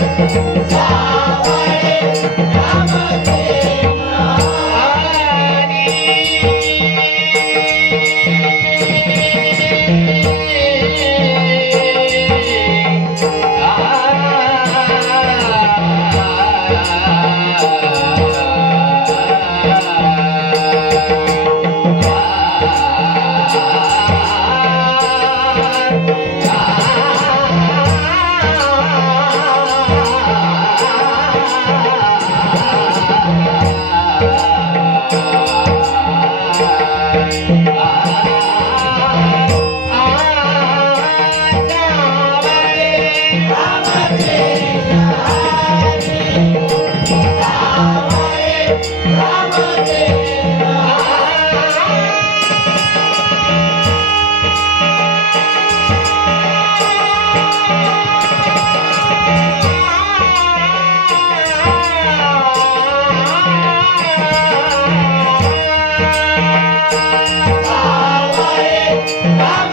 Thank you. Bye.